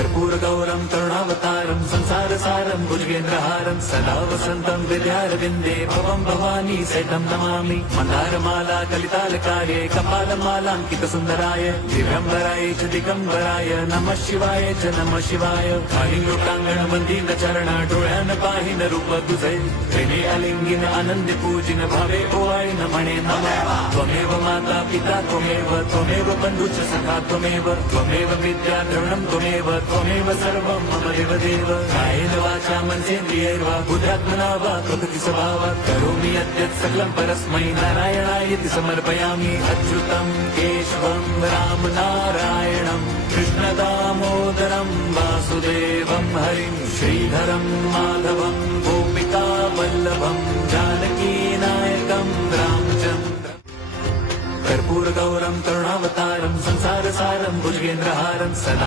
कर्पूरगौरं करुणावतारं संसारसारं भुजगेन्द्रहारं सदा वसन्तं हृदयारविन्दे भवं भवानी सहितं नमामि। मन्दारमाला कलितालकाय कपालमालाङ्कितसुन्दराय दिव्यम्बराय च दिगम्बराय नमः शिवाय च नमः शिवाय। लोकांगण चरण डोळ्यान पाहिन रूप तुझे प्रेमे अलिंगिन आनंदी पूजिन भावे ओवाळीन म्हणे नमः। त्वमेव माता पिता त्वमेव बंधुच सखा त्वमेव विद्या द्रवणं त्वमेव सर्वं मम देवदेव। कायेन वाचा मनसेन्द्रियैर्वा बुद्ध्यात्मना वा प्रकृति स्वभावात् करोमि यद्यत् सकलं परस्मै नारायणायति समर्पयामि। अच्युतं केशवं राम नारायणं कृष्णदामोदरं वासुदेवं हरिं श्रीधरं माधवं गोपिका वल्लभं जानकीनायकं रामचन्द्र। कर्पूरगौरं करुणावतारं संसारसारं भुजगेन्द्रहारं सदा